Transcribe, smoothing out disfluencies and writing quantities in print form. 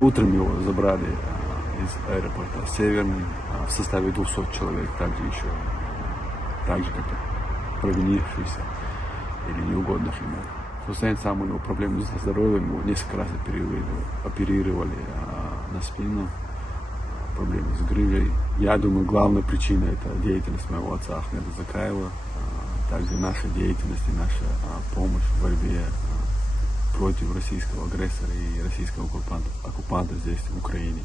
Утром его забрали из аэропорта Северный в составе 200 человек, также еще, так же как и провинившиеся или неугодных ему. Хусейн сам, у него проблемы со здоровьем, его несколько раз оперировали на спину, проблемы с грыжей. Я думаю, главная причина — это деятельность моего отца Ахмеда Закаева, также наша деятельность и наша помощь в борьбе против российского агрессора и российского оккупанта здесь, в Украине.